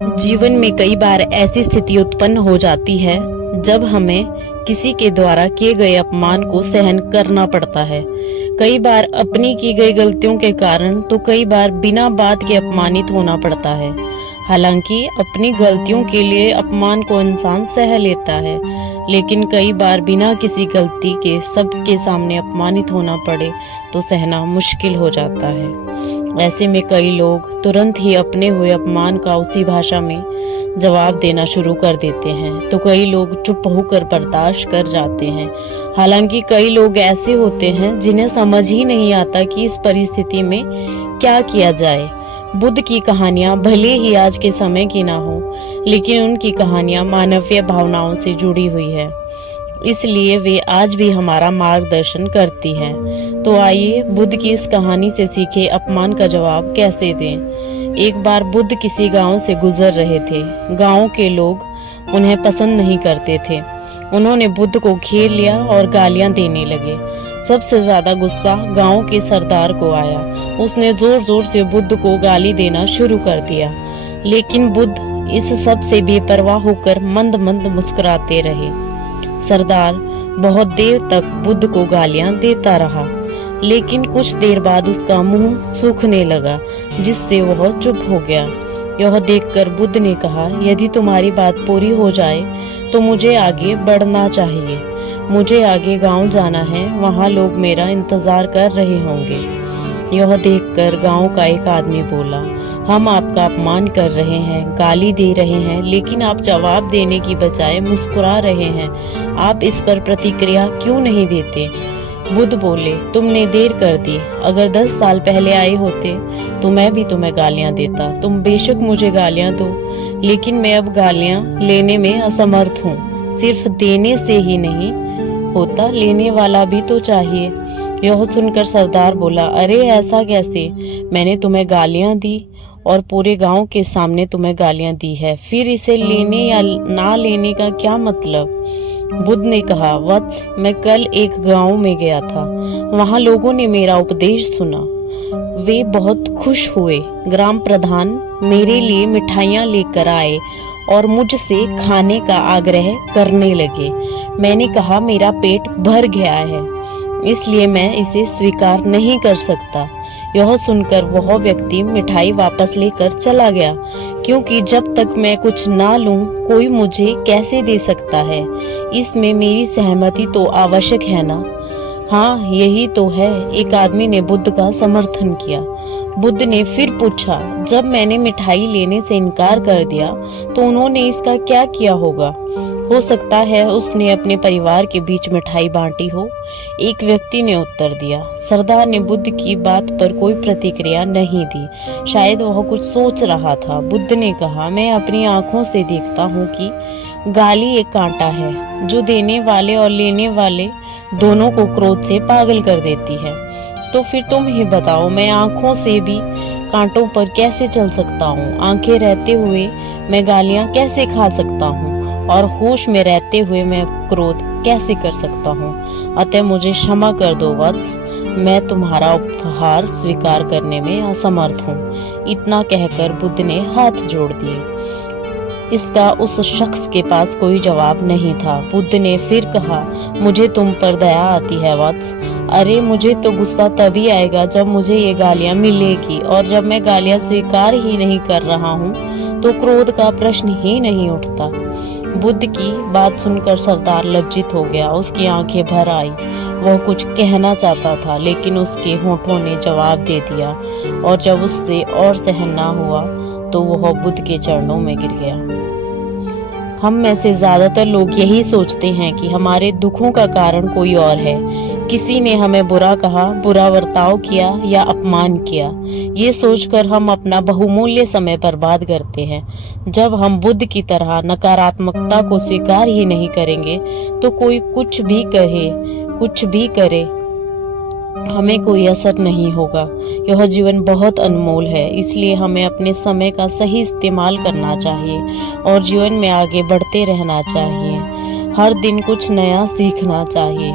जीवन में कई बार ऐसी स्थिति उत्पन्न हो जाती है जब हमें किसी के द्वारा किए गए अपमान को सहन करना पड़ता है। कई बार अपनी की गई गलतियों के कारण तो कई बार बिना बात के अपमानित होना पड़ता है। हालांकि अपनी गलतियों के लिए अपमान को इंसान सह लेता है, लेकिन कई बार बिना किसी गलती के सबके सामने अपमानित होना पड़े तो सहना मुश्किल हो जाता है। ऐसे में कई लोग तुरंत ही अपने हुए अपमान का उसी भाषा में जवाब देना शुरू कर देते हैं, तो कई लोग चुप होकर बर्दाश्त कर जाते हैं। हालांकि कई लोग ऐसे होते हैं जिन्हें समझ ही नहीं आता कि इस परिस्थिति में क्या किया जाए। बुद्ध की कहानियां भले ही आज के समय की ना हो, लेकिन उनकी कहानियां मानवीय भावनाओं से जुड़ी हुई है, इसलिए वे आज भी हमारा मार्गदर्शन करती हैं। तो आइए बुद्ध की इस कहानी से सीखे अपमान का जवाब कैसे दें। एक बार बुद्ध किसी गांव से गुजर रहे थे। गांव के लोग उन्हें पसंद नहीं करते थे। उन्होंने बुद्ध को घेर लिया और गालियां देने लगे। सबसे ज्यादा गुस्सा गांव के सरदार को आया। उसने जोर जोर से बुद्ध को गाली देना शुरू कर दिया, लेकिन बुद्ध इस सब से बेपरवाह होकर मंद मंद मुस्कुराते रहे। सरदार बहुत देर तक बुद्ध को गालियां देता रहा, लेकिन कुछ देर बाद उसका मुंह सूखने लगा, जिससे वह चुप हो गया। यह देखकर बुद्ध ने कहा, यदि तुम्हारी बात पूरी हो जाए तो मुझे आगे बढ़ना चाहिए। मुझे आगे गांव जाना है, वहां लोग मेरा इंतजार कर रहे होंगे। यह देखकर गांव का एक आदमी बोला, हम आपका अपमान कर रहे हैं, गाली दे रहे हैं, लेकिन आप जवाब देने की बजाय मुस्कुरा रहे हैं। आप इस पर प्रतिक्रिया क्यों नहीं देते? बुद्ध बोले, तुमने देर कर दी। अगर 10 साल पहले आए होते तो मैं भी तुम्हें गालियां देता। तुम बेशक मुझे गालियां दो, लेकिन मैं अब गालियां लेने में असमर्थ हूँ। सिर्फ देने से ही नहीं होता, लेने वाला भी तो चाहिए। यह सुनकर सरदार बोला, अरे ऐसा कैसे? मैंने तुम्हें गालियां दी और पूरे गांव के सामने तुम्हें गालियां दी है, फिर इसे लेने या ना लेने का क्या मतलब? बुद्ध ने कहा, वत्स, मैं कल एक गांव में गया था। वहां लोगों ने मेरा उपदेश सुना। वे बहुत खुश हुए। ग्राम प्रधान मेरे लिए मिठाइयां लेकर आए और मुझसे खाने का आग्रह करने लगे। मैंने कहा, मेरा पेट भर गया है, इसलिए मैं इसे स्वीकार नहीं कर सकता। यह सुनकर वह व्यक्ति मिठाई वापस लेकर चला गया, क्योंकि जब तक मैं कुछ ना लूं, कोई मुझे कैसे दे सकता है? इसमें मेरी सहमति तो आवश्यक है ना? हाँ, यही तो है। एक आदमी ने बुद्ध का समर्थन किया। बुद्ध ने फिर पूछा, जब मैंने मिठाई लेने से इनकार कर दिया तो उन्होंने इसका क्या किया होगा? हो सकता है उसने अपने परिवार के बीच मिठाई बांटी हो। एक व्यक्ति ने उत्तर दिया। सरदार ने बुद्ध की बात पर कोई प्रतिक्रिया नहीं दी। शायद वह कुछ सोच रहा था। बुद्ध ने कहा, मैं अपनी आंखों से देखता हूँ कि गाली एक कांटा है जो देने वाले और लेने वाले दोनों को क्रोध से पागल कर देती है। तो फिर तुम ही बताओ, मैं आंखों से भी कांटों पर कैसे चल सकता हूँ? आंखें रहते हुए मैं गालियां कैसे खा सकता हूँ? और होश में रहते हुए मैं क्रोध कैसे कर सकता हूँ? अतः मुझे क्षमा कर दो वत्स, मैं तुम्हारा उपहार स्वीकार करने में असमर्थ हूँ। इतना कहकर बुद्ध ने हाथ जोड़ दिए। इसका उस शख्स के पास कोई जवाब नहीं था। बुद्ध ने फिर कहा, मुझे तुम पर दया आती है वत्स। अरे, मुझे तो गुस्सा तभी आएगा जब मुझे ये गालियां मिलेगी, और जब मैं गालियां स्वीकार ही नहीं कर रहा हूँ तो क्रोध का प्रश्न ही नहीं उठता। बुद्ध की बात सुनकर सरदार लज्जित हो गया। उसकी आंखें भर आई। वह कुछ कहना चाहता था, लेकिन उसके होठों ने जवाब दे दिया, और जब उससे और सहन ना हुआ तो वह बुद्ध के चरणों में गिर गया। हम में से ज्यादातर लोग यही सोचते हैं कि हमारे दुखों का कारण कोई और है। किसी ने हमें बुरा कहा, बुरा बर्ताव किया या अपमान किया। ये सोचकर हम अपना बहुमूल्य समय बर्बाद करते हैं। जब हम बुद्ध की तरह नकारात्मकता को स्वीकार ही नहीं करेंगे तो कोई कुछ भी करे हमें कोई असर नहीं होगा। यह जीवन बहुत अनमोल है, इसलिए हमें अपने समय का सही इस्तेमाल करना चाहिए और जीवन में आगे बढ़ते रहना चाहिए। हर दिन कुछ नया सीखना चाहिए।